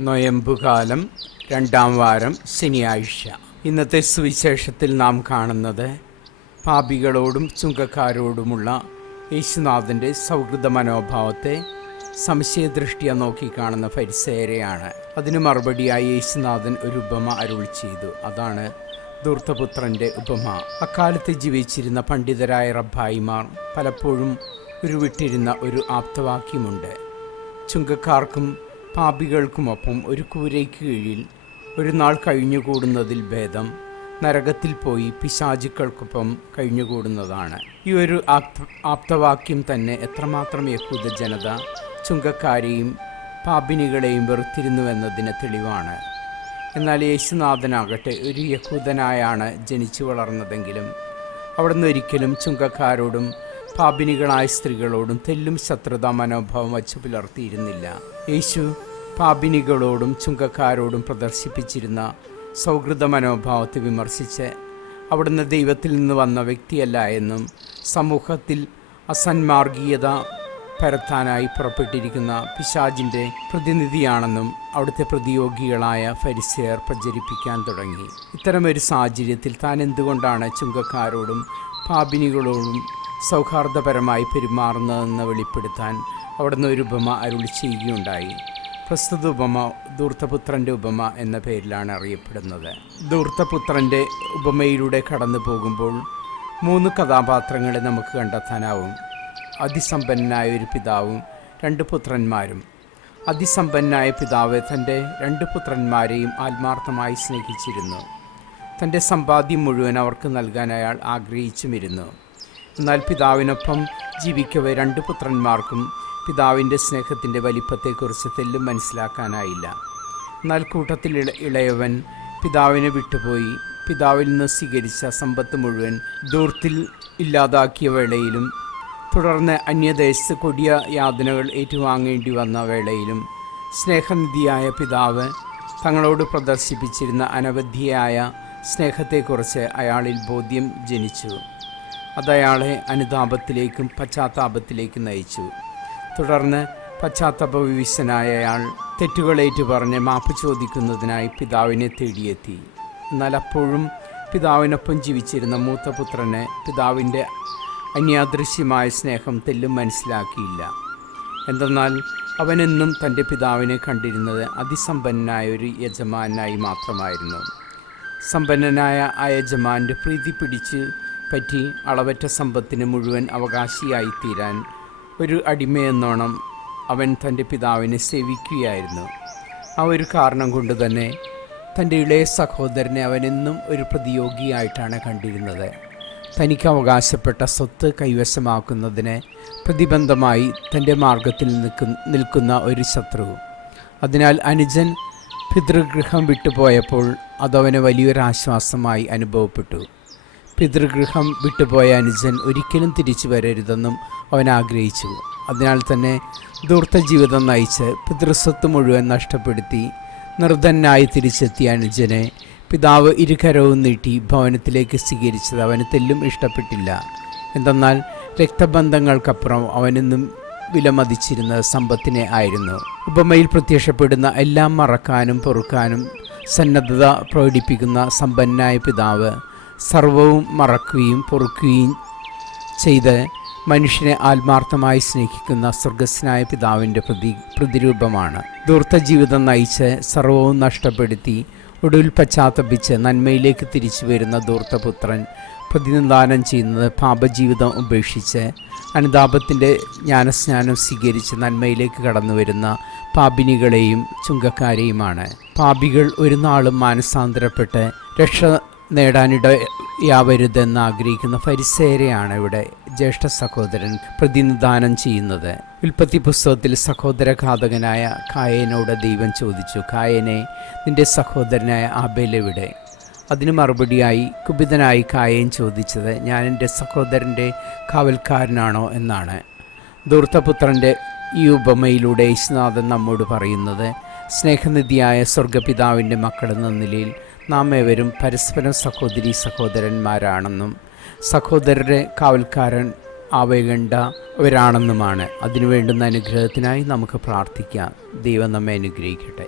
നൊയമ്പുകാലം രണ്ടാം വാരം ശനിയാഴ്ച. ഇന്നത്തെ സുവിശേഷത്തിൽ നാം കാണുന്നത് പാപികളോടും ചുങ്കക്കാരോടുമുള്ള യേശുനാഥന്റെ സൗഹൃദ മനോഭാവത്തെ സംശയദൃഷ്ടിയ നോക്കി കാണുന്ന ഫരിസേരെയാണ് അതിന് മറുപടിയായി യേശുനാഥൻ ഒരു ഉപമ അരുൾ ചെയ്തു. അതാണ് ദൂർത്തപുത്രന്റെ ഉപമ. അക്കാലത്ത് ജീവിച്ചിരുന്ന പണ്ഡിതരായ റബ്ബായിമാർ പലപ്പോഴും ഉരുവിട്ടിരുന്ന ഒരു ആപ്തവാക്യമുണ്ട്. ചുങ്കക്കാർക്കും പാപികൾക്കുമൊപ്പം ഒരു കൂരയ്ക്ക് കീഴിൽ ഒരു നാൾ കഴിഞ്ഞുകൂടുന്നതിൽ ഭേദം നരകത്തിൽ പോയി പിശാചുക്കൾക്കൊപ്പം കഴിഞ്ഞുകൂടുന്നതാണ്. ഈ ഒരു ആപ്ത ആപ്തവാക്യം തന്നെ എത്രമാത്രം യഹൂദ ജനത ചുങ്കക്കാരെയും പാപിനികളെയും വെറുത്തിരുന്നുവെന്നതിന് തെളിവാണ്. എന്നാൽ യേശുനാഥനാകട്ടെ ഒരു യഹൂദനായാണ് ജനിച്ചു വളർന്നതെങ്കിലും അവിടുന്ന് ഒരിക്കലും ചുങ്കക്കാരോടും പാപിനികളായ സ്ത്രീകളോടും തെല്ലും ശത്രുതാ മനോഭാവം വച്ചു പുലർത്തിയിരുന്നില്ല. യേശു പാപിനികളോടും ചുങ്കക്കാരോടും പ്രദർശിപ്പിച്ചിരുന്ന സൗഹൃദ മനോഭാവത്തെ വിമർശിച്ച് അവിടുന്ന് ദൈവത്തിൽ നിന്ന് വന്ന വ്യക്തിയല്ല എന്നും സമൂഹത്തിൽ അസന്മാർഗീയത പരത്താനായി പുറപ്പെട്ടിരിക്കുന്ന പിശാജിന്റെ പ്രതിനിധിയാണെന്നും അവിടുത്തെ പ്രതിയോഗികളായ ഫരിസിയർ പ്രചരിപ്പിക്കാൻ തുടങ്ങി. ഇത്തരമൊരു സാഹചര്യത്തിൽ താൻ എന്തുകൊണ്ടാണ് ചുങ്കക്കാരോടും പാപിനികളോടും സൗഹാർദ്ദപരമായി പെരുമാറുന്നതെന്ന് വെളിപ്പെടുത്താൻ അവിടുന്ന് ഒരു ഉപമ അരുളി ചെയ്യുകയുണ്ടായി. പ്രസ്തുത ഉപമ ദൂർത്തപുത്രന്റെ ഉപമ എന്ന പേരിലാണ് അറിയപ്പെടുന്നത്. ദൂർത്തപുത്രന്റെ ഉപമയിലൂടെ കടന്നു പോകുമ്പോൾ മൂന്ന് കഥാപാത്രങ്ങളെ നമുക്ക് കണ്ടെത്താനാവും. അതിസമ്പന്നനായ ഒരു പിതാവും രണ്ട് പുത്രന്മാരും. അതിസമ്പന്നനായ പിതാവ് തന്റെ രണ്ട് പുത്രന്മാരെയും ആത്മാർത്ഥമായി സ്നേഹിച്ചിരുന്നു. തന്റെ സമ്പാദ്യം മുഴുവൻ അവർക്ക് നൽകാൻ അയാൾ ആഗ്രഹിച്ചുമിരുന്നു. എന്നാൽ പിതാവിനൊപ്പം ജീവിക്കവേ രണ്ട് പുത്രന്മാർക്കും പിതാവിന്റെ സ്നേഹത്തിന്റെ വലിപ്പത്തെക്കുറിച്ച് തെല്ലും മനസ്സിലാക്കാനായില്ല. എന്നാൽ കൂട്ടത്തിൽ ഇളയവൻ പിതാവിനെ വിട്ടുപോയി. പിതാവിൽ നിന്ന് സ്വീകരിച്ച സമ്പത്ത് മുഴുവൻ ദൂർത്തിൽ ഇല്ലാതാക്കിയ വേളയിലും തുടർന്ന് അന്യദേശത്ത് കൊടിയ യാതനകൾ ഏറ്റുവാങ്ങേണ്ടി വന്ന വേളയിലും സ്നേഹനിധിയായ പിതാവ് തങ്ങളോട് പ്രദർശിപ്പിച്ചിരുന്ന അനവധിയായ സ്നേഹത്തെക്കുറിച്ച് അയാളിൽ ബോധ്യം ജനിച്ചു. അതയാളെ അനുതാപത്തിലേക്കും പശ്ചാത്താപത്തിലേക്കും നയിച്ചു. തുടർന്ന് പശ്ചാത്താപവിവശനായ അയാൾ തെറ്റുകളേറ്റു പറഞ്ഞ് മാപ്പ് ചോദിക്കുന്നതിനായി പിതാവിനെ തേടിയെത്തി. എന്നാൽ അപ്പോഴും പിതാവിനൊപ്പം ജീവിച്ചിരുന്ന മൂത്തപുത്രന് പിതാവിന്റെ അന്യാദൃശ്യമായ സ്നേഹം തെല്ലും മനസ്സിലാക്കിയില്ല. എന്തെന്നാൽ അവനെന്നും തന്റെ പിതാവിനെ കണ്ടിരുന്നത് അതിസമ്പന്നനായ ഒരു യജമാനായി മാത്രമായിരുന്നു. സമ്പന്നനായ ആ യജമാന്റെ പ്രീതി പിടിച്ച് പറ്റി അളവറ്റ സമ്പത്തിന് മുഴുവൻ അവകാശിയായിത്തീരാൻ ഒരു അടിമയെന്നോണം അവൻ തന്റെ പിതാവിനെ സേവിക്കുകയായിരുന്നു. ആ ഒരു കാരണം കൊണ്ട് തന്നെ തന്റെ ഇളയ സഹോദരനെ അവനെന്നും ഒരു പ്രതിയോഗിയായിട്ടാണ് കണ്ടിരുന്നത്. തനിക്ക് അവകാശപ്പെട്ട സ്വത്ത് കൈവശമാക്കുന്നതിന് പ്രതിബന്ധമായി തന്റെ മാർഗത്തിൽ നിൽക്കുന്ന ഒരു ശത്രു. അതിനാൽ അനുജൻ പിതൃഗൃഹം വിട്ടുപോയപ്പോൾ അതവന് വലിയൊരാശ്വാസമായി അനുഭവപ്പെട്ടു. പിതൃഗൃഹം വിട്ടുപോയ അനുജൻ ഒരിക്കലും തിരിച്ചു വരരുതെന്നും അവൻ ആഗ്രഹിച്ചു. അതിനാൽ തന്നെ ദൂർത്ത ജീവിതം നയിച്ച് പിതൃസ്വത്ത് മുഴുവൻ നഷ്ടപ്പെടുത്തി നിർധനായി തിരിച്ചെത്തിയ അനുജനെ പിതാവ് ഇരുകരവും നീട്ടി ഭവനത്തിലേക്ക് സ്വീകരിച്ചത് അവന് തെല്ലും ഇഷ്ടപ്പെട്ടില്ല. എന്തെന്നാൽ രക്തബന്ധങ്ങൾക്കപ്പുറം അവനെന്നും വിലമതിച്ചിരുന്ന സമ്പത്തിനെ ആയിരുന്നു. ഉപമയിൽ പ്രത്യക്ഷപ്പെടുന്ന എല്ലാം മറക്കാനും പൊറുക്കാനും സന്നദ്ധത പ്രകടിപ്പിക്കുന്ന സമ്പന്നനായ പിതാവ് സർവവും മറക്കുകയും പൊറുക്കുകയും ചെയ്ത് മനുഷ്യനെ ആത്മാർത്ഥമായി സ്നേഹിക്കുന്ന സ്വർഗസ്നായ പിതാവിന്റെ പ്രതി പ്രതിരൂപമാണ്. ദൂർത്ത ജീവിതം നയിച്ച് സർവവും നഷ്ടപ്പെടുത്തി ഒടുവിൽ പശ്ചാത്തപിച്ച് നന്മയിലേക്ക് തിരിച്ചു വരുന്ന ദൂർത്തപുത്രൻ പ്രതിനിധാനം ചെയ്യുന്നത് പാപജീവിതം ഉപേക്ഷിച്ച് അനുതാപത്തിന്റെ ജ്ഞാനസ്നാനം സ്വീകരിച്ച് നന്മയിലേക്ക് കടന്നു വരുന്ന പാപിനികളെയും ചുങ്കക്കാരെയുമാണ്. പാപികൾ ഒരു നാളും മാനസാന്തരപ്പെട്ട് രക്ഷ നേടാനിടയാവരുതെന്ന് ആഗ്രഹിക്കുന്ന ഫരിസേരെയാണ് ഇവിടെ ജ്യേഷ്ഠ സഹോദരൻ പ്രതിനിധാനം ചെയ്യുന്നത്. ഉൽപ്പത്തി പുസ്തകത്തിൽ സഹോദര ഘാതകനായ കായനോട് ദൈവം ചോദിച്ചു കായനെ നിന്റെ സഹോദരനായ ആബേലെവിടെ അതിന് മറുപടിയായി കുപിതനായി കായൻ ചോദിച്ചത് ഞാൻ എന്റെ സഹോദരന്റെ കാവൽക്കാരനാണോ? എന്നാണ്. ദൂർത്തപുത്രന്റെ ഈ ഉപമയിലൂടെ യേശുനാഥൻ നമ്മോട് പറയുന്നത് സ്നേഹനിധിയായ സ്വർഗപിതാവിന്റെ മക്കളെന്ന നിലയിൽ നാം ഏവരും പരസ്പരം സഹോദരി സഹോദരന്മാരാണെന്നും സഹോദരരെ കാവൽക്കാരൻ ആവേകേണ്ടവരാണെന്നുമാണ് അതിനുവേണ്ടുന്ന അനുഗ്രഹത്തിനായി നമുക്ക് പ്രാർത്ഥിക്കാം. ദൈവം നമ്മെ അനുഗ്രഹിക്കട്ടെ.